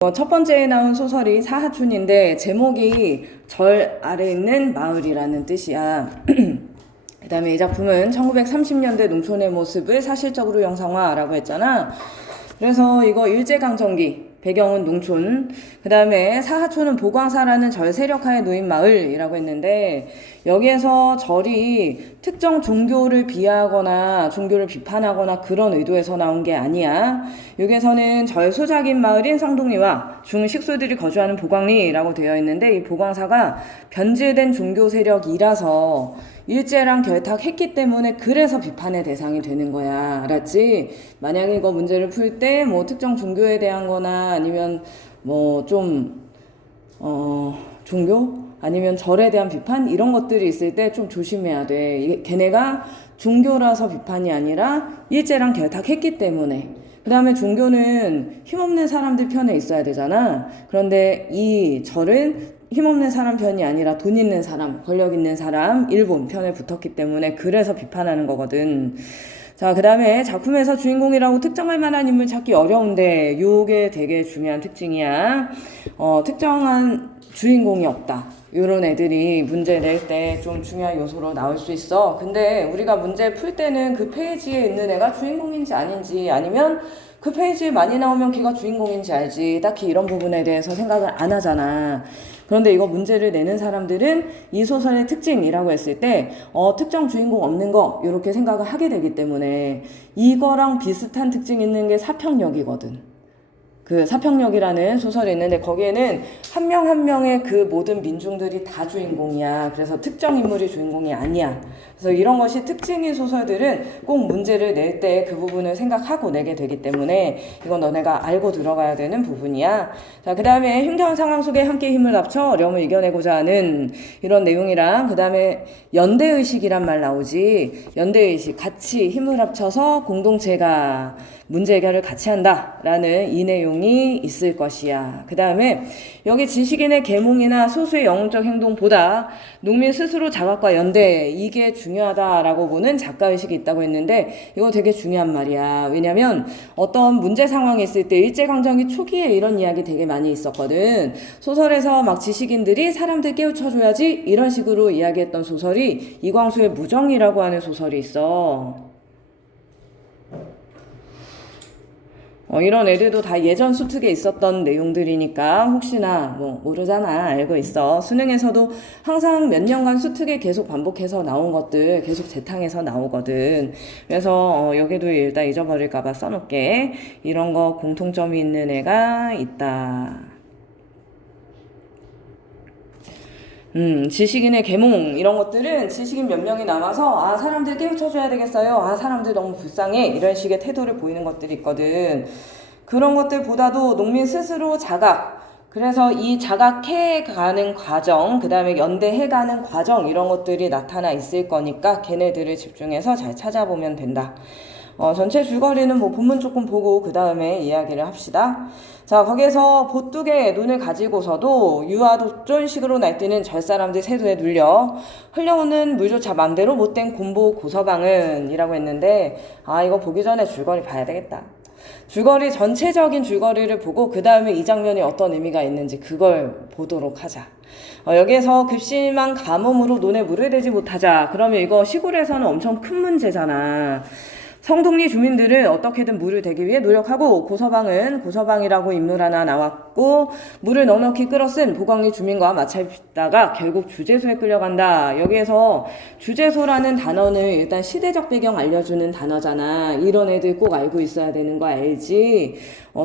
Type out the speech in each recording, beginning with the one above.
첫 번째에 나온 소설이 사하춘인데 제목이 절 아래 있는 마을이라는 뜻이야. 그 다음에 이 작품은 1930년대 농촌의 모습을 사실적으로 영상화라고 했잖아. 그래서 이거 일제강점기 배경은 농촌, 그 다음에 사하촌은 보광사라는 절 세력하에 놓인 마을이라고 했는데, 여기에서 절이 특정 종교를 비하하거나 종교를 비판하거나 그런 의도에서 나온 게 아니야. 여기에서는 절 소작인 마을인 성동리와 중식소들이 거주하는 보광리라고 되어 있는데, 이 보광사가 변질된 종교 세력이라서 일제랑 결탁했기 때문에 그래서 비판의 대상이 되는 거야. 알았지? 만약에 이거 문제를 풀 때 뭐 특정 종교에 대한 거나 아니면 뭐 좀 종교? 아니면 절에 대한 비판? 이런 것들이 있을 때 좀 조심해야 돼. 걔네가 종교라서 비판이 아니라 일제랑 결탁했기 때문에. 그 다음에 종교는 힘없는 사람들 편에 있어야 되잖아. 그런데 이 절은 힘없는 사람 편이 아니라 돈 있는 사람, 권력 있는 사람, 일본 편에 붙었기 때문에 그래서 비판하는 거거든. 자, 그 다음에 작품에서 주인공이라고 특정할 만한 인물 찾기 어려운데 요게 되게 중요한 특징이야. 특정한 주인공이 없다. 요런 애들이 문제 낼 때 좀 중요한 요소로 나올 수 있어. 근데 우리가 문제 풀 때는 그 페이지에 있는 애가 주인공인지 아닌지, 아니면 그 페이지에 많이 나오면 걔가 주인공인지 알지, 딱히 이런 부분에 대해서 생각을 안 하잖아. 그런데 이거 문제를 내는 사람들은 이 소설의 특징이라고 했을 때 특정 주인공 없는 거 이렇게 생각을 하게 되기 때문에 이거랑 비슷한 특징 있는 게 사평역이거든. 그 사평역이라는 소설이 있는데 거기에는 한 명 한 명의 그 모든 민중들이 다 주인공이야. 그래서 특정 인물이 주인공이 아니야. 그래서 이런 것이 특징인 소설들은 꼭 문제를 낼 때 그 부분을 생각하고 내게 되기 때문에 이건 너네가 알고 들어가야 되는 부분이야. 자, 그 다음에 힘겨운 상황 속에 함께 힘을 합쳐 어려움을 이겨내고자 하는 이런 내용이랑, 그 다음에 연대의식이란 말 나오지. 연대의식, 같이 힘을 합쳐서 공동체가 문제 해결을 같이 한다라는 이 내용이 있을 것이야. 그 다음에 여기 지식인의 계몽이나 소수의 영웅적 행동보다 농민 스스로 자각과 연대, 이게 중요하다라고 보는 작가의식이 있다고 했는데 이거 되게 중요한 말이야. 왜냐면 어떤 문제 상황이 있을 때 일제강점기 초기에 이런 이야기 되게 많이 있었거든. 소설에서 막 지식인들이 사람들 깨우쳐줘야지 이런 식으로 이야기했던 소설이 이광수의 무정이라고 하는 소설이 있어. 이런 애들도 다 예전 수특에 있었던 내용들이니까 혹시나 뭐 모르잖아. 알고 있어. 수능에서도 항상 몇 년간 수특에 계속 반복해서 나온 것들 계속 재탕해서 나오거든. 그래서 여기도 일단 잊어버릴까봐 써놓을게. 이런 거 공통점이 있는 애가 있다. 지식인의 계몽 이런 것들은 지식인 몇 명이 남아서 사람들 깨우쳐줘야 되겠어요. 사람들 너무 불쌍해. 이런 식의 태도를 보이는 것들이 있거든. 그런 것들보다도 농민 스스로 자각, 그래서 이 자각해가는 과정, 그 다음에 연대해가는 과정, 이런 것들이 나타나 있을 거니까 걔네들을 집중해서 잘 찾아보면 된다. 전체 줄거리는 뭐 본문 조금 보고 그 다음에 이야기를 합시다. 자, 거기에서 보뚝의 눈을 가지고서도 유아독존식으로 날뛰는 절사람들 세도에 눌려 흘려오는 물조차 맘대로 못된 곰보 고서방은 이라고 했는데 이거 보기 전에 줄거리 봐야 되겠다. 줄거리, 전체적인 줄거리를 보고 그 다음에 이 장면이 어떤 의미가 있는지 그걸 보도록 하자. 여기에서 급심한 가뭄으로 논에 물을 대지 못하자. 그러면 이거 시골에서는 엄청 큰 문제잖아. 성동리 주민들은 어떻게든 물을 대기 위해 노력하고 고서방이라고 인물 하나 나왔고 물을 넉넉히 끌어쓴 보광리 주민과 마찰다가 결국 주재소에 끌려간다. 여기에서 주재소라는 단어는 일단 시대적 배경 알려주는 단어잖아. 이런 애들 꼭 알고 있어야 되는 거 알지?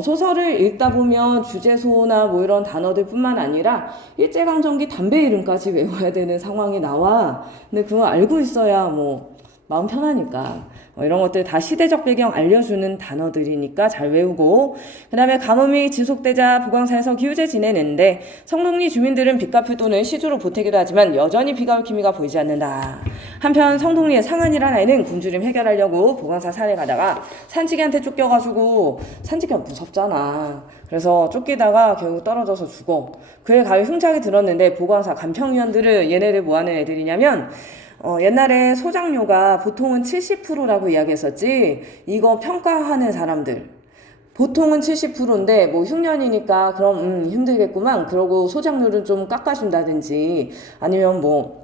소설을 읽다 보면 주재소나 뭐 이런 단어들 뿐만 아니라 일제강점기 담배 이름까지 외워야 되는 상황이 나와. 근데 그거 알고 있어야 뭐 마음 편하니까. 이런 것들 다 시대적 배경 알려주는 단어들이니까 잘 외우고, 그 다음에 가뭄이 지속되자 보광사에서 기우제 지내는데 성동리 주민들은 빚 갚을 돈을 시주로 보태기도 하지만 여전히 비가 올 기미가 보이지 않는다. 한편 성동리의 상한이라는 아이는 굶주림 해결하려고 보광사 산에 가다가 산지기한테 쫓겨가지고, 산지기가 무섭잖아. 그래서 쫓기다가 결국 떨어져서 죽어. 그에 가히 흉작이 들었는데 보광사 간평위원들은 얘네들 뭐 하는 애들이냐면 옛날에 소장료가 보통은 70%라고 이야기했었지. 이거 평가하는 사람들, 보통은 70%인데 뭐 흉년이니까 그럼 힘들겠구만 그러고 소장률은 좀 깎아준다든지 아니면 뭐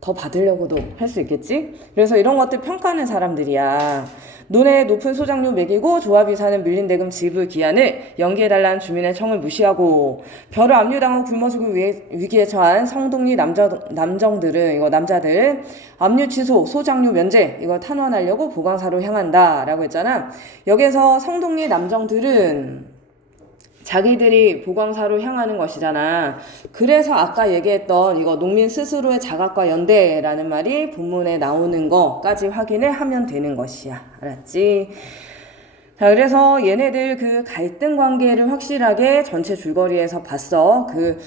더 받으려고도 할 수 있겠지? 그래서 이런 것들 평가하는 사람들이야. 논에 높은 소장료 매기고 조합이 사는 밀린 대금 지불 기한을 연기해달라는 주민의 청을 무시하고 벼를 압류당하고 굶어 죽을 위기에 처한 성동리 남정들은 이거 남자들 압류 취소 소장료 면제 이거 탄원하려고 보강사로 향한다 라고 했잖아. 여기서 성동리 남정들은 자기들이 보강사로 향하는 것이잖아. 그래서 아까 얘기했던 이거 농민 스스로의 자각과 연대라는 말이 본문에 나오는 거까지 확인을 하면 되는 것이야. 알았지? 자, 그래서 얘네들 그 갈등 관계를 확실하게 전체 줄거리에서 봤어. 그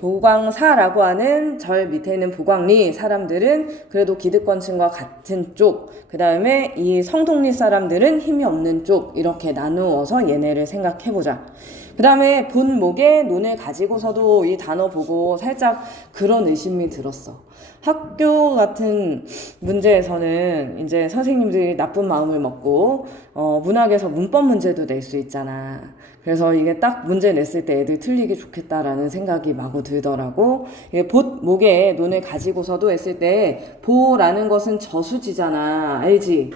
보광사라고 하는 절 밑에 있는 보광리 사람들은 그래도 기득권층과 같은 쪽, 그 다음에 이 성동리 사람들은 힘이 없는 쪽, 이렇게 나누어서 얘네를 생각해보자. 그 다음에 본목의 논을 가지고서도 이 단어 보고 살짝 그런 의심이 들었어. 학교 같은 문제에서는 이제 선생님들이 나쁜 마음을 먹고 문학에서 문법 문제도 낼 수 있잖아. 그래서 이게 딱 문제 냈을 때 애들 틀리기 좋겠다라는 생각이 마구 들더라고. 이게 목에 논을 가지고서도 했을 때 보라는 것은 저수지잖아. 알지?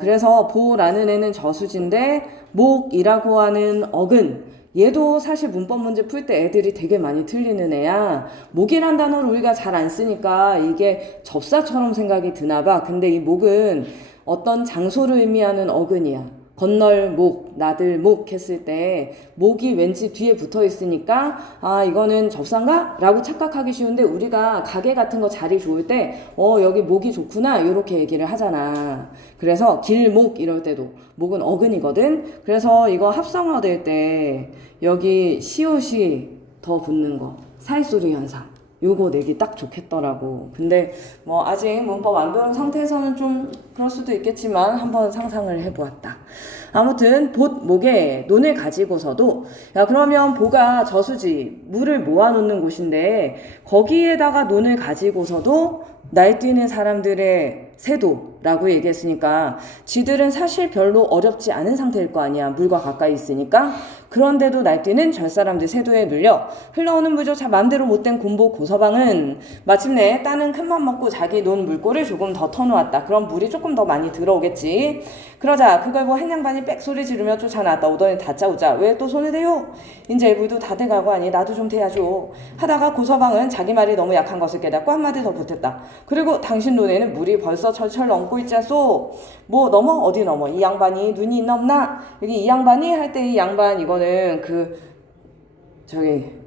그래서 보라는 애는 저수지인데 목이라고 하는 어근 얘도 사실 문법 문제 풀 때 애들이 되게 많이 틀리는 애야. 목이란 단어를 우리가 잘 안 쓰니까 이게 접사처럼 생각이 드나 봐. 근데 이 목은 어떤 장소를 의미하는 어근이야. 건널 목, 나들 목 했을 때 목이 왠지 뒤에 붙어 있으니까 아 이거는 접사인가? 라고 착각하기 쉬운데 우리가 가게 같은 거 자리 좋을 때 여기 목이 좋구나 이렇게 얘기를 하잖아. 그래서 길목 이럴 때도 목은 어근이거든. 그래서 이거 합성어 될 때 여기 시옷이 더 붙는 거 사이소리 현상 요거 내기 딱 좋겠더라고. 근데 뭐 아직 문법 안 배운 상태에서는 좀 그럴 수도 있겠지만 한번 상상을 해보았다. 아무튼 목에 논을 가지고서도 야 그러면 보가 저수지 물을 모아놓는 곳인데 거기에다가 논을 가지고서도 날뛰는 사람들의 세도라고 얘기했으니까 쥐들은 사실 별로 어렵지 않은 상태일 거 아니야. 물과 가까이 있으니까. 그런데도 날뛰는 절사람들 세도에 눌려 흘러오는 물조차 맘대로 못된 곰보 고서방은 마침내 따는 큰맘 먹고 자기 논 물꼬를 조금 더 터놓았다. 그럼 물이 조금 더 많이 들어오겠지. 그러자 그걸 한 양반이 빽 소리 지르며 쫓아나왔다. 오더니 다짜고짜 왜 또 손을 대요? 이제 물도 다 돼가고 하니 나도 좀 대야죠. 하다가 고서방은 자기 말이 너무 약한 것을 깨닫고 한마디 더 보탰다. 그리고 당신 논에는 물이 벌써 철철 넘고 있자소. 뭐 넘어? 어디 넘어? 이 양반이 눈이 넘나? 여기 이 양반이 할 때 이 양반 이거는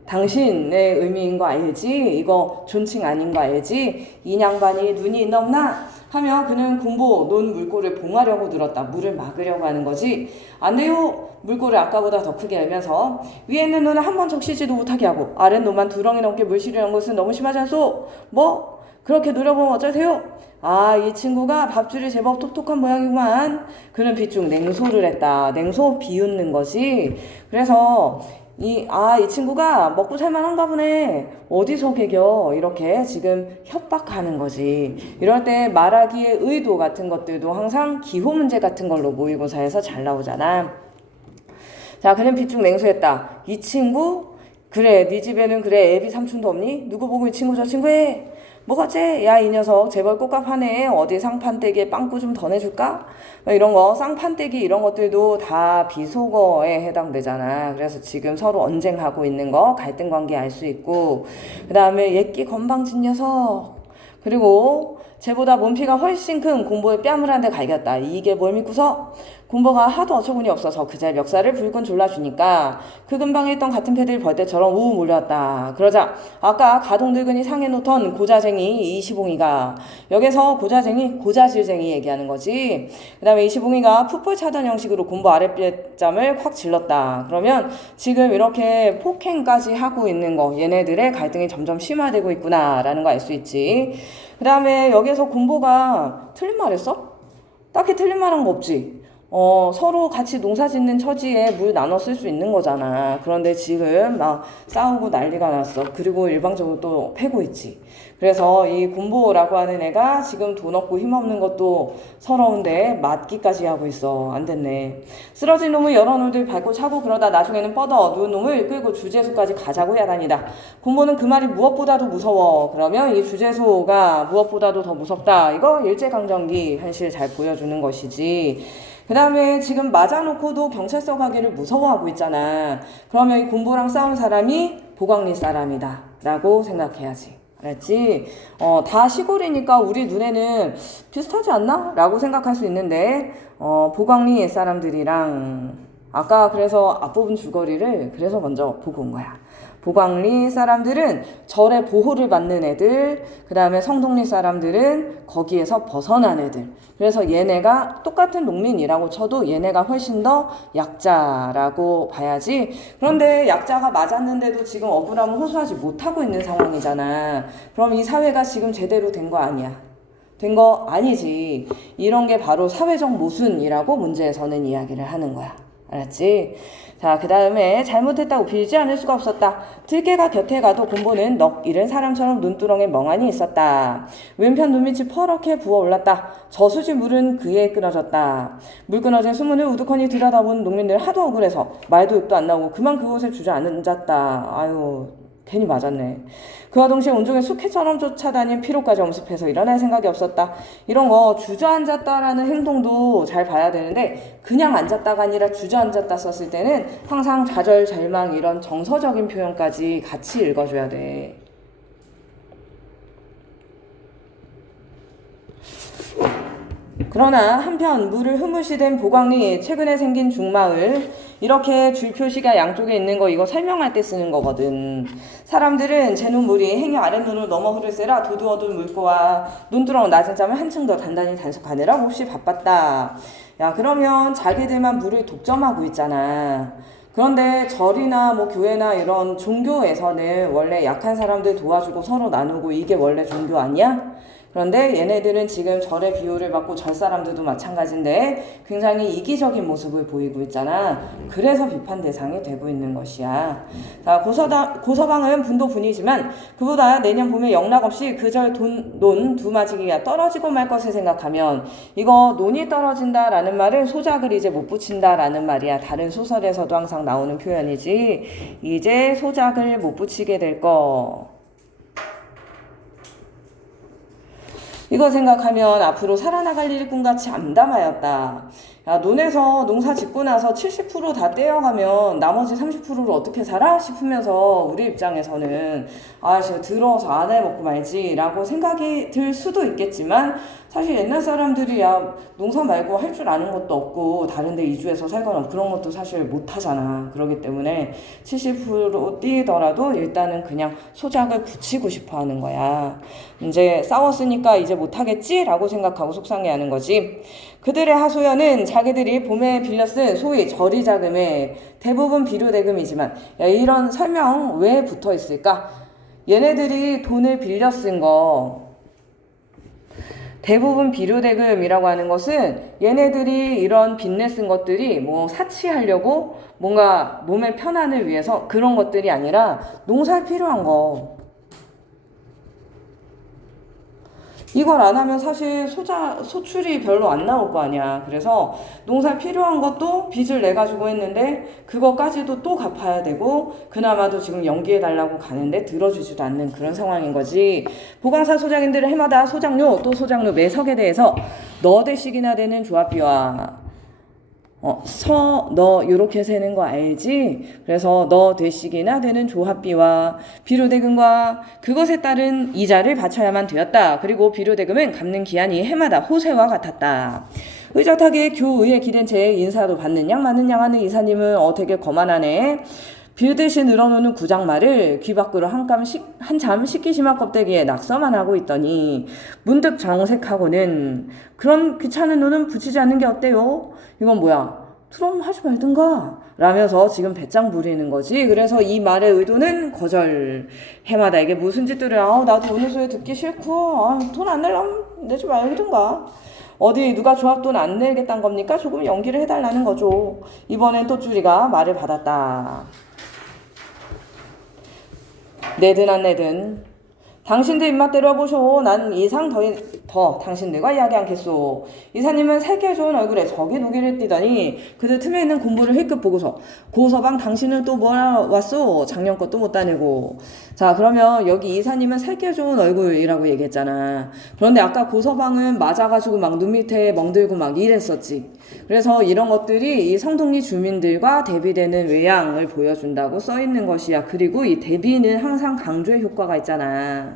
당신의 의미인 거 알지? 이거 존칭 아닌 거 알지? 이 양반이 눈이 넘나? 하며 그는 공보 논 물꼬를 봉하려고 들었다. 물을 막으려고 하는 거지. 안 돼요. 물꼬를 아까보다 더 크게 열면서 위에 있는 논을 한 번 적시지도 못하게 하고 아랫 논만 2렁이 넘게 물 실으려는 것은 너무 심하지 않소? 뭐? 그렇게 노려보면 어쩌세요? 아, 이 친구가 밥줄이 제법 톡톡한 모양이구만. 그는 빗중 냉소를 했다. 냉소 비웃는 거지. 그래서 이 친구가 먹고 살만한가 보네. 어디서 개겨? 이렇게 지금 협박하는 거지. 이럴 때 말하기의 의도 같은 것들도 항상 기호 문제 같은 걸로 모의고사에서 잘 나오잖아. 자, 그는 빗중 냉소했다. 이 친구? 그래, 네 집에는 그래 애비 삼촌도 없니? 누구 보고 이 친구 저 친구 해? 뭐가지? 야, 이 녀석 제발 꽃값하네. 어디 쌍판떼기에 빵꾸 좀 더 내줄까? 이런 거 쌍판떼기 이런 것들도 다 비속어에 해당되잖아. 그래서 지금 서로 언쟁하고 있는 거 갈등 관계 알 수 있고 그 다음에 예끼 건방진 녀석 그리고 쟤보다 몸피가 훨씬 큰 곰보의 뺨을 한 대 갈겼다. 이게 뭘 믿고서? 곰보가 하도 어처구니 없어서 그자의 멱살을 불끈 졸라주니까 그 근방에 있던 같은 패들 벌떼처럼 우우 몰려왔다. 그러자 아까 가동늙은이 상해 놓던 고자쟁이 이시봉이가 여기서 고자질쟁이 얘기하는 거지. 그 다음에 이시봉이가 풋볼 차단 형식으로 곰보 아랫배짬을 확 질렀다. 그러면 지금 이렇게 폭행까지 하고 있는 거 얘네들의 갈등이 점점 심화되고 있구나라는 거 알 수 있지. 그 다음에 여기서 곰보가 틀린 말 했어? 딱히 틀린 말 한 거 없지. 서로 같이 농사 짓는 처지에 물 나눠 쓸 수 있는 거잖아. 그런데 지금 막 싸우고 난리가 났어. 그리고 일방적으로 또 패고 있지. 그래서 이 군보라고 하는 애가 지금 돈 없고 힘없는 것도 서러운데 맞기까지 하고 있어. 안 됐네. 쓰러진 놈을 여러 놈들 밟고 차고 그러다 나중에는 뻗어 누운 놈을 끌고 주재소까지 가자고 야단이다. 군보는 그 말이 무엇보다도 무서워. 그러면 이 주재소가 무엇보다도 더 무섭다. 이거 일제강점기 현실 잘 보여주는 것이지. 그 다음에 지금 맞아놓고도 경찰서 가기를 무서워하고 있잖아. 그러면 이 군보랑 싸운 사람이 보광리 사람이다 라고 생각해야지. 알았지? 다 시골이니까 우리 눈에는 비슷하지 않나? 라고 생각할 수 있는데 보광리 사람들이랑 아까 그래서 앞부분 줄거리를 그래서 먼저 보고 온 거야. 보광리 사람들은 절의 보호를 받는 애들, 그 다음에 성동리 사람들은 거기에서 벗어난 애들. 그래서 얘네가 똑같은 농민이라고 쳐도 얘네가 훨씬 더 약자라고 봐야지. 그런데 약자가 맞았는데도 지금 억울함을 호소하지 못하고 있는 상황이잖아. 그럼 이 사회가 지금 제대로 된 거 아니야. 된 거 아니지. 이런 게 바로 사회적 모순이라고 문제에서는 이야기를 하는 거야. 알았지? 자, 그 다음에 잘못했다고 빌지 않을 수가 없었다. 들깨가 곁에 가도 군보는 넋 잃은 사람처럼 눈두렁에 멍하니 있었다. 왼편 눈밑이 퍼렇게 부어올랐다. 저수지 물은 그에 끊어졌다. 물 끊어진 수문을 우두커니 들여다본 농민들 하도 억울해서 말도 욕도 안 나오고 그만 그곳에 주저앉았다. 아유, 괜히 맞았네. 그와 동시에 온종일 숙회처럼 쫓아다닌 피로까지 엄습해서 일어날 생각이 없었다. 이런 거 주저앉았다라는 행동도 잘 봐야 되는데 그냥 앉았다가 아니라 주저앉았다 썼을 때는 항상 좌절, 절망 이런 정서적인 표현까지 같이 읽어줘야 돼. 그러나 한편 물을 흐물시댄 보광리 최근에 생긴 중마을 이렇게 줄 표시가 양쪽에 있는 거 이거 설명할 때 쓰는 거거든. 사람들은 제 눈물이 행여 아랫눈을 넘어 흐를세라 도두어둔 물고와 눈두렁 낮은 잠을 한층 더 단단히 단속하느라 몹시 바빴다. 야, 그러면 자기들만 물을 독점하고 있잖아. 그런데 절이나 뭐 교회나 이런 종교에서는 원래 약한 사람들 도와주고 서로 나누고 이게 원래 종교 아니야? 그런데 얘네들은 지금 절의 비호를 받고 절 사람들도 마찬가지인데 굉장히 이기적인 모습을 보이고 있잖아. 그래서 비판 대상이 되고 있는 것이야. 자, 고서방은 분도 분이지만 그보다 내년 봄에 영락없이 그 절 논 두마지기가 떨어지고 말 것을 생각하면 이거 논이 떨어진다라는 말은 소작을 이제 못 붙인다라는 말이야. 다른 소설에서도 항상 나오는 표현이지. 이제 소작을 못 붙이게 될 거. 이거 생각하면 앞으로 살아나갈 일꾼같이 암담하였다. 야, 논에서 농사 짓고 나서 70% 다 떼어가면 나머지 30%를 어떻게 살아? 싶으면서 우리 입장에서는 아, 진짜 들어서 안 해먹고 말지 라고 생각이 들 수도 있겠지만 사실 옛날 사람들이 야, 농사 말고 할 줄 아는 것도 없고 다른 데 이주해서 살거나 그런 것도 사실 못하잖아. 그렇기 때문에 70% 뛰더라도 일단은 그냥 소작을 붙이고 싶어 하는 거야. 이제 싸웠으니까 이제 못하겠지? 라고 생각하고 속상해하는 거지. 그들의 하소연은 자기들이 봄에 빌려 쓴 소위 절이자금에 대부분 비료대금이지만 야, 이런 설명 왜 붙어 있을까? 얘네들이 돈을 빌려 쓴 거 대부분 비료대금이라고 하는 것은 얘네들이 이런 빚내 쓴 것들이 뭐 사치하려고 뭔가 몸의 편안을 위해서 그런 것들이 아니라 농사에 필요한 거. 이걸 안 하면 사실 소출이 별로 안 나올 거 아니야. 그래서 농사에 필요한 것도 빚을 내가지고 했는데 그거까지도 또 갚아야 되고 그나마도 지금 연기해달라고 가는데 들어주지도 않는 그런 상황인 거지. 보광사 소작인들은 해마다 소작료 또 소작료 매석에 대해서 너대씩이나 되는 조합비와 너 요렇게 세는 거 알지? 그래서 너 되씩이나 되는 조합비와 비료대금과 그것에 따른 이자를 바쳐야만 되었다. 그리고 비료대금은 갚는 기한이 해마다 호세와 같았다. 의젓하게 교의에 기댄 채 인사도 받는 양 많은 양 하는 이사님은 되게 거만하네. 빌듯이 늘어놓는 구장말을 귀 밖으로 한참 식기심한 껍데기에 낙서만 하고 있더니 문득 정색하고는 그런 귀찮은 눈은 붙이지 않는 게 어때요? 이건 뭐야? 트럼 하지 말든가 라면서 지금 배짱 부리는 거지. 그래서 이 말의 의도는 거절. 해마다 이게 무슨 짓들을 나도 오늘 소리 듣기 싫고 돈 안 내려면 내지 말든가. 어디 누가 조합돈 안 내겠다는 겁니까? 조금 연기를 해달라는 거죠. 이번엔 또쭈리가 말을 받았다. 내든 안 내든 당신들 입맛대로 해보쇼. 난 이상 더 당신들과 이야기 않겠소. 이사님은 살게 좋은 얼굴에 저기 누기를 띠더니 그들 틈에 있는 공부를 힐끗 보고서 고서방 당신은 또 뭐라 왔소? 작년 것도 못 다니고. 자, 그러면 여기 이사님은 살게 좋은 얼굴이라고 얘기했잖아. 그런데 아까 고서방은 맞아가지고 막 눈 밑에 멍들고 막 이랬었지. 그래서 이런 것들이 이 성동리 주민들과 대비되는 외양을 보여준다고 써있는 것이야. 그리고 이 대비는 항상 강조의 효과가 있잖아.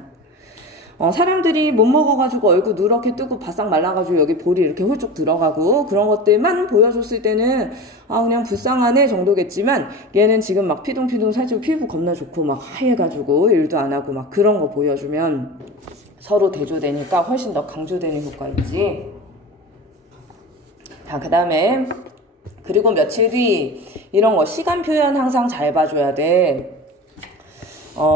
사람들이 못 먹어가지고 얼굴 누렇게 뜨고 바싹 말라가지고 여기 볼이 이렇게 훌쩍 들어가고 그런 것들만 보여줬을 때는 그냥 불쌍하네 정도겠지만, 얘는 지금 막 피둥피둥 살찌고 피부 겁나 좋고 막 하얘가지고 일도 안 하고 막 그런 거 보여주면 서로 대조되니까 훨씬 더 강조되는 효과 있지. 자, 그 다음에 그리고 며칠 뒤 이런 거 시간 표현 항상 잘 봐줘야 돼.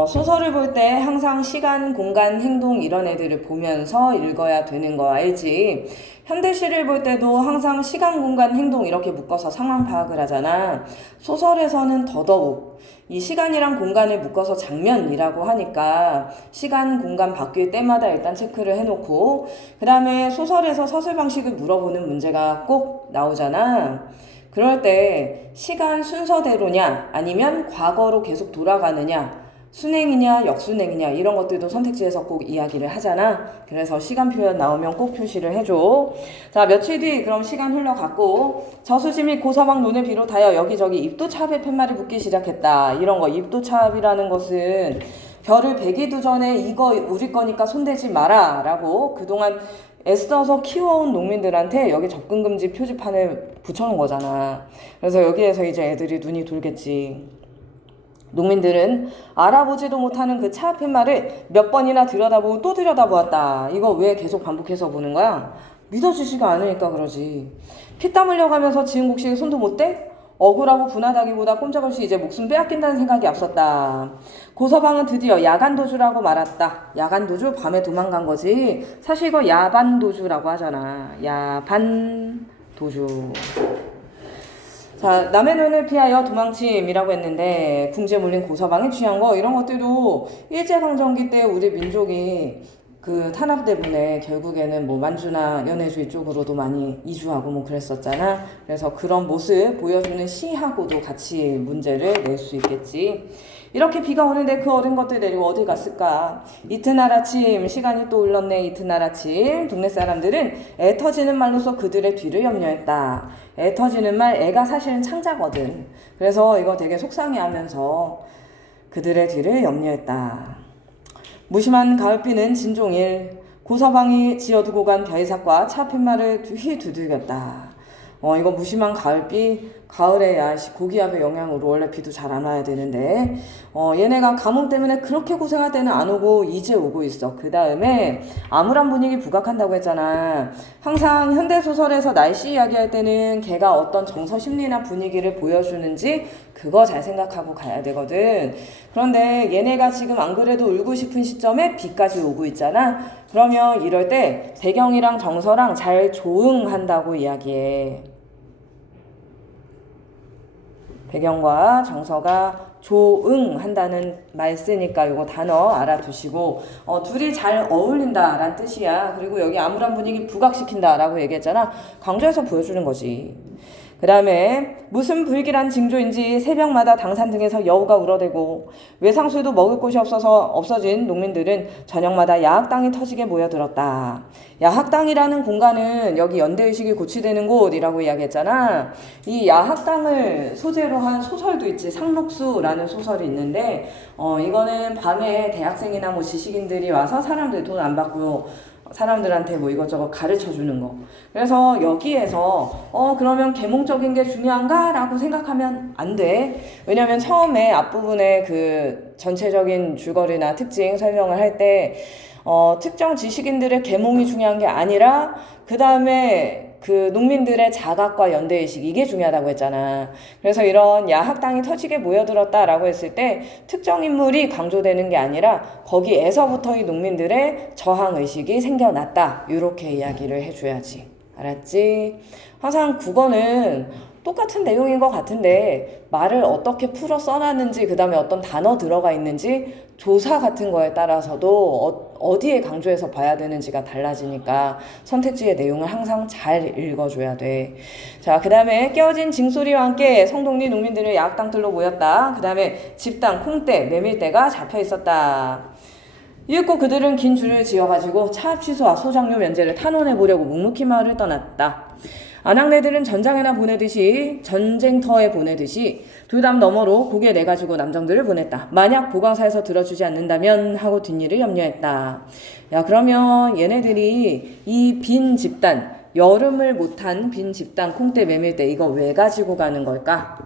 소설을 볼 때 항상 시간, 공간, 행동 이런 애들을 보면서 읽어야 되는 거 알지? 현대시를 볼 때도 항상 시간, 공간, 행동 이렇게 묶어서 상황 파악을 하잖아. 소설에서는 더더욱 이 시간이랑 공간을 묶어서 장면이라고 하니까 시간, 공간 바뀔 때마다 일단 체크를 해놓고, 그 다음에 소설에서 서술 방식을 물어보는 문제가 꼭 나오잖아. 그럴 때 시간 순서대로냐 아니면 과거로 계속 돌아가느냐, 순행이냐 역순행이냐 이런 것들도 선택지에서 꼭 이야기를 하잖아. 그래서 시간 표현 나오면 꼭 표시를 해줘. 자, 며칠 뒤 그럼 시간 흘러갔고 저수지 및 고서방 논을 비롯하여 여기저기 입도차압의 팻말을 붙기 시작했다. 이런 거 입도차압이라는 것은 별을 베기도 전에 이거 우리 거니까 손대지 마라 라고 그동안 애써서 키워온 농민들한테 여기 접근금지 표지판을 붙여놓은 거잖아. 그래서 여기에서 이제 애들이 눈이 돌겠지. 농민들은 알아보지도 못하는 그 차 앞의 말을 몇 번이나 들여다보고 또 들여다보았다. 이거 왜 계속 반복해서 보는 거야? 믿어주지가 않으니까 그러지. 피땀 흘려가면서 지은 곡식에 손도 못 대? 억울하고 분하다기보다 꼼짝없이 이제 목숨 빼앗긴다는 생각이 앞섰다. 고서방은 드디어 야간도주라고 말았다. 야간도주? 밤에 도망간 거지. 사실 이거 야반도주라고 하잖아. 야반도주. 자, 남의 눈을 피하여 도망침이라고 했는데 궁지에 몰린 고서방이 취한 거 이런 것들도 일제강점기 때 우리 민족이 그 탄압 때문에 결국에는 뭐 만주나 연해주 이쪽으로도 많이 이주하고 뭐 그랬었잖아. 그래서 그런 모습 보여주는 시하고도 같이 문제를 낼 수 있겠지. 이렇게 비가 오는데 그 어린 것들 데리고 어디 갔을까? 이튿날 아침, 시간이 또 흘렀네. 이튿날 아침 동네 사람들은 애 터지는 말로써 그들의 뒤를 염려했다. 애 터지는 말, 애가 사실은 창자거든. 그래서 이거 되게 속상해하면서 그들의 뒤를 염려했다. 무심한 가을비는 진종일 고서방이 지어두고 간 벼이삭과 차 팻말을 휘두들겼다. 이거 무심한 가을비, 가을에 고기압의 영향으로 원래 비도 잘 안 와야 되는데 얘네가 가뭄 때문에 그렇게 고생할 때는 안 오고 이제 오고 있어. 그 다음에 암울한 분위기 부각한다고 했잖아. 항상 현대소설에서 날씨 이야기할 때는 걔가 어떤 정서 심리나 분위기를 보여주는지 그거 잘 생각하고 가야 되거든. 그런데 얘네가 지금 안 그래도 울고 싶은 시점에 비까지 오고 있잖아. 그러면 이럴 때 배경이랑 정서랑 잘 조응한다고 이야기해. 배경과 정서가 조응한다는 말 쓰니까 이거 단어 알아두시고 둘이 잘 어울린다라는 뜻이야. 그리고 여기 암울한 분위기 부각시킨다라고 얘기했잖아. 강조해서 보여주는 거지. 그 다음에 무슨 불길한 징조인지 새벽마다 당산 등에서 여우가 울어대고 외상수도 먹을 곳이 없어서 없어진 농민들은 저녁마다 야학당이 터지게 모여들었다. 야학당이라는 공간은 여기 연대의식이 고취되는 곳이라고 이야기했잖아. 이 야학당을 소재로 한 소설도 있지. 상록수라는 소설이 있는데 이거는 밤에 대학생이나 뭐 지식인들이 와서 사람들 돈 안 받고 사람들한테 뭐 이것저것 가르쳐 주는 거. 그래서 여기에서 그러면 계몽적인 게 중요한가? 라고 생각하면 안 돼. 왜냐면 처음에 앞부분에 그 전체적인 줄거리나 특징 설명을 할 때 특정 지식인들의 계몽이 중요한 게 아니라 그 다음에 그 농민들의 자각과 연대의식 이게 중요하다고 했잖아. 그래서 이런 야학당이 터지게 모여들었다라고 했을 때 특정 인물이 강조되는 게 아니라 거기에서부터 이 농민들의 저항의식이 생겨났다. 이렇게 이야기를 해줘야지. 알았지? 항상 국어는 똑같은 내용인 것 같은데 말을 어떻게 풀어 써놨는지 그 다음에 어떤 단어 들어가 있는지 조사 같은 거에 따라서도 어디에 강조해서 봐야 되는지가 달라지니까 선택지의 내용을 항상 잘 읽어줘야 돼. 자, 그 다음에 깨어진 징소리와 함께 성동리 농민들의 야학당들로 모였다. 그 다음에 집당, 콩대, 메밀대가 잡혀 있었다. 이윽고 그들은 긴 줄을 지어가지고 차압 취소와 소장료 면제를 탄원해보려고 묵묵히 마을을 떠났다. 아낙네들은 전장터에 보내듯이 돌담 너머로 고개 내가지고 남정들을 보냈다. 만약 보광사에서 들어주지 않는다면 하고 뒷일을 염려했다. 야, 그러면 얘네들이 이 빈 집단, 여름을 못한 빈 집단 콩대 메밀대 이거 왜 가지고 가는 걸까?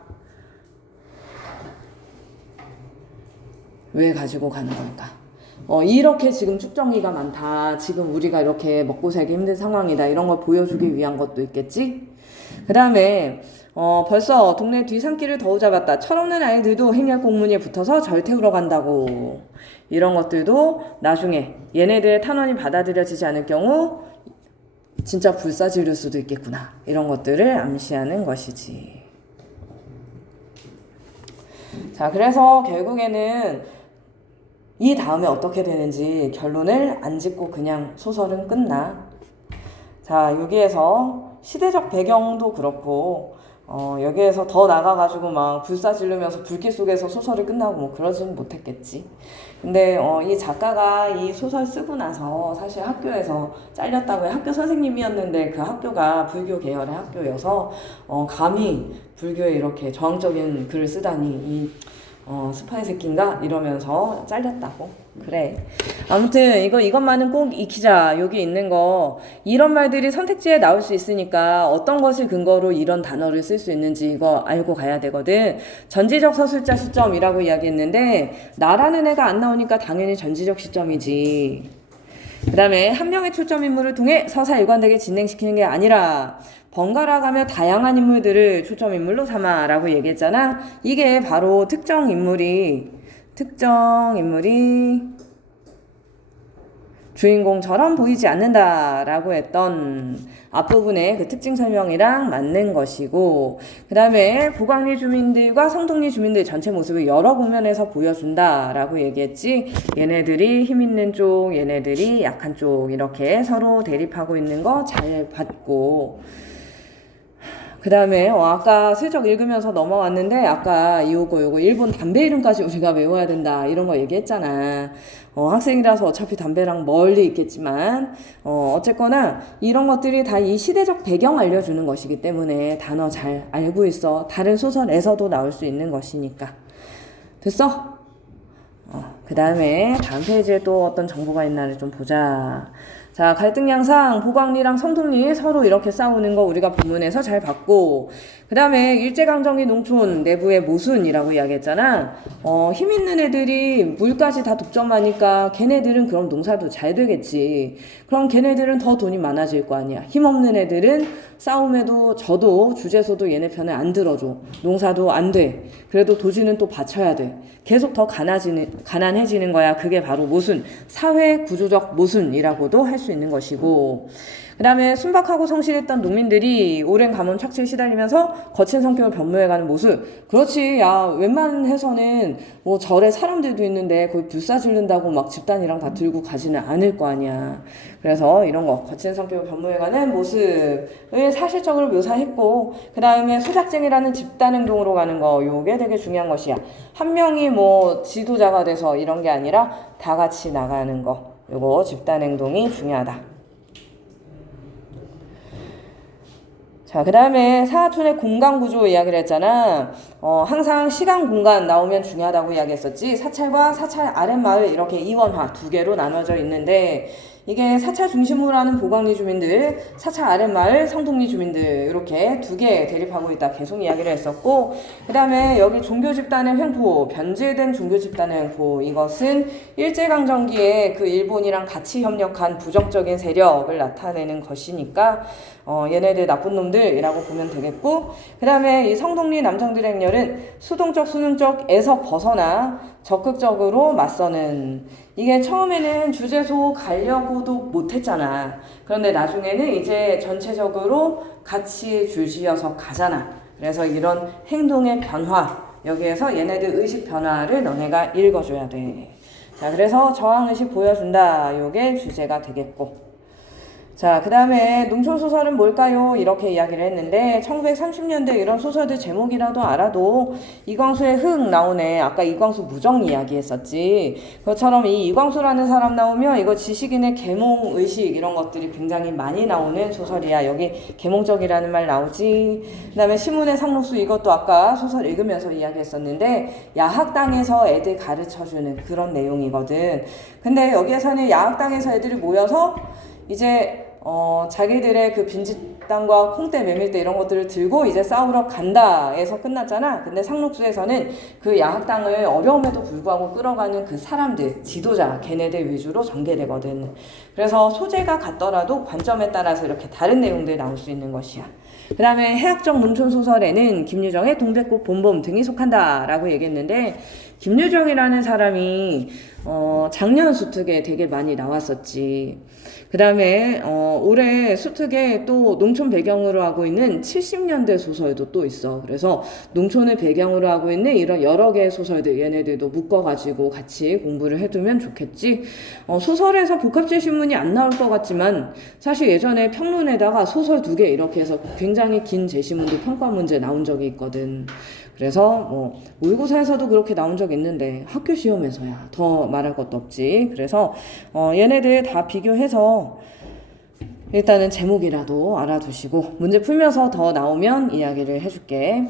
왜 가지고 가는 걸까? 이렇게 지금 축정기가 많다. 지금 우리가 이렇게 먹고 살기 힘든 상황이다. 이런 걸 보여주기 위한 것도 있겠지? 그 다음에 벌써 동네 뒤산길을 더우 잡았다. 철없는 아이들도 행렬 공문에 붙어서 절 태우러 간다고. 이런 것들도 나중에 얘네들의 탄원이 받아들여지지 않을 경우 진짜 불사지를 수도 있겠구나. 이런 것들을 암시하는 것이지. 자, 그래서 결국에는 이 다음에 어떻게 되는지 결론을 안 짓고 그냥 소설은 끝나. 자, 여기에서 시대적 배경도 그렇고 여기에서 더 나가가지고 막 불사 지르면서 불길 속에서 소설이 끝나고 뭐 그러진 못했겠지. 근데 이 작가가 이 소설 쓰고 나서 사실 학교에서 잘렸다고 해. 학교 선생님이었는데 그 학교가 불교 계열의 학교여서 감히 불교에 이렇게 저항적인 글을 쓰다니 스파이 새끼인가? 이러면서 잘렸다고. 그래. 아무튼 이것만은 꼭 익히자. 여기 있는 거 이런 말들이 선택지에 나올 수 있으니까 어떤 것을 근거로 이런 단어를 쓸 수 있는지 이거 알고 가야 되거든. 전지적 서술자 시점이라고 이야기했는데 나라는 애가 안 나오니까 당연히 전지적 시점이지. 그 다음에 한 명의 초점 인물을 통해 서사 일관되게 진행시키는 게 아니라 번갈아 가며 다양한 인물들을 초점 인물로 삼아 라고 얘기했잖아. 이게 바로 특정 인물이 주인공처럼 보이지 않는다라고 했던 앞부분의 그 특징 설명이랑 맞는 것이고, 그 다음에 보광리 주민들과 성동리 주민들 전체 모습을 여러 국면에서 보여준다라고 얘기했지. 얘네들이 힘 있는 쪽, 얘네들이 약한 쪽 이렇게 서로 대립하고 있는 거 잘 봤고, 그 다음에 아까 슬쩍 읽으면서 넘어왔는데 아까 요거 일본 담배 이름까지 우리가 외워야 된다 이런 거 얘기했잖아. 학생이라서 어차피 담배랑 멀리 있겠지만 어쨌거나 이런 것들이 다 이 시대적 배경 알려주는 것이기 때문에 단어 잘 알고 있어. 다른 소설에서도 나올 수 있는 것이니까. 됐어? 그 다음에 다음 페이지에 또 어떤 정보가 있나를 좀 보자. 자, 갈등 양상, 보광리랑 성동리 서로 이렇게 싸우는 거 우리가 본문에서 잘 봤고, 그 다음에 일제강점기 농촌 내부의 모순이라고 이야기했잖아. 힘 있는 애들이 물까지 다 독점하니까 걔네들은 그럼 농사도 잘 되겠지. 그럼 걔네들은 더 돈이 많아질 거 아니야. 힘없는 애들은 싸움에도 져도 주제소도 얘네 편에 안 들어줘. 농사도 안 돼. 그래도 도지는 또 바쳐야 돼. 계속 더 가난해지는 거야. 그게 바로 모순, 사회 구조적 모순이라고도 할 수 있는 것이고, 그 다음에 순박하고 성실했던 농민들이 오랜 가뭄 착취에 시달리면서 거친 성격을 변모해가는 모습. 그렇지. 야, 웬만해서는 뭐 절에 사람들도 있는데 거기 불사 지른다고 막 집단이랑 다 들고 가지는 않을 거 아니야. 그래서 이런 거 거친 성격을 변모해가는 모습을 사실적으로 묘사했고, 그 다음에 소작쟁이라는 집단 행동으로 가는 거, 요게 되게 중요한 것이야. 한 명이 뭐 지도자가 돼서 이런 게 아니라 다 같이 나가는 거, 요거 집단 행동이 중요하다. 자, 그 다음에 사하촌의 공간 구조 이야기를 했잖아. 항상 시간 공간 나오면 중요하다고 이야기했었지. 사찰과 사찰 아랫마을 이렇게 이원화 두 개로 나눠져 있는데, 이게 사찰 중심으로 하는 보광리 주민들, 사찰 아랫마을 성동리 주민들 이렇게 두 개 대립하고 있다 계속 이야기를 했었고, 그 다음에 여기 종교 집단의 횡포, 변질된 종교 집단의 횡포, 이것은 일제강점기에 그 일본이랑 같이 협력한 부정적인 세력을 나타내는 것이니까 얘네들 나쁜 놈들이라고 보면 되겠고, 그 다음에 이 성동리 남정들의 행렬은 수동적 수능적에서 벗어나 적극적으로 맞서는. 이게 처음에는 주제소 가려고도 못했잖아. 그런데 나중에는 이제 전체적으로 같이 줄지어서 가잖아. 그래서 이런 행동의 변화, 여기에서 얘네들 의식 변화를 너네가 읽어줘야 돼. 자, 그래서 저항의식 보여준다. 요게 주제가 되겠고. 자, 그 다음에 농촌소설은 뭘까요? 이렇게 이야기를 했는데 1930년대 이런 소설들 제목이라도 알아도 이광수의 흙 나오네. 아까 이광수 무정 이야기 했었지. 그것처럼 이 이광수라는 사람 나오면 이거 지식인의 계몽의식 이런 것들이 굉장히 많이 나오는 소설이야. 여기 계몽적이라는 말 나오지. 그 다음에 신문의 상록수 이것도 아까 소설 읽으면서 이야기했었는데 야학당에서 애들 가르쳐주는 그런 내용이거든. 근데 여기에서는 야학당에서 애들이 모여서 이제 자기들의 그 빈집땅과 콩대 메밀대 이런 것들을 들고 이제 싸우러 간다에서 끝났잖아. 근데 상록수에서는 그 야학당을 어려움에도 불구하고 끌어가는 그 사람들, 지도자, 걔네들 위주로 전개되거든. 그래서 소재가 같더라도 관점에 따라서 이렇게 다른 내용들이 나올 수 있는 것이야. 그 다음에 해학적 농촌소설에는 김유정의 동백꽃 봄봄 등이 속한다 라고 얘기했는데 김유정이라는 사람이 작년 수특에 되게 많이 나왔었지. 그 다음에 올해 수특에 또 농촌 배경으로 하고 있는 70년대 소설도 또 있어. 그래서 농촌을 배경으로 하고 있는 이런 여러 개의 소설들 얘네들도 묶어가지고 같이 공부를 해두면 좋겠지. 소설에서 복합제 신문이 안 나올 것 같지만 사실 예전에 평론에다가 소설 2개 이렇게 해서 굉장히 긴 제시문도 평가 문제 나온 적이 있거든. 그래서 모의고사에서도 그렇게 나온 적 있는데 학교 시험에서야 더 말할 것도 없지. 그래서 얘네들 다 비교해서 일단은 제목이라도 알아두시고 문제 풀면서 더 나오면 이야기를 해줄게.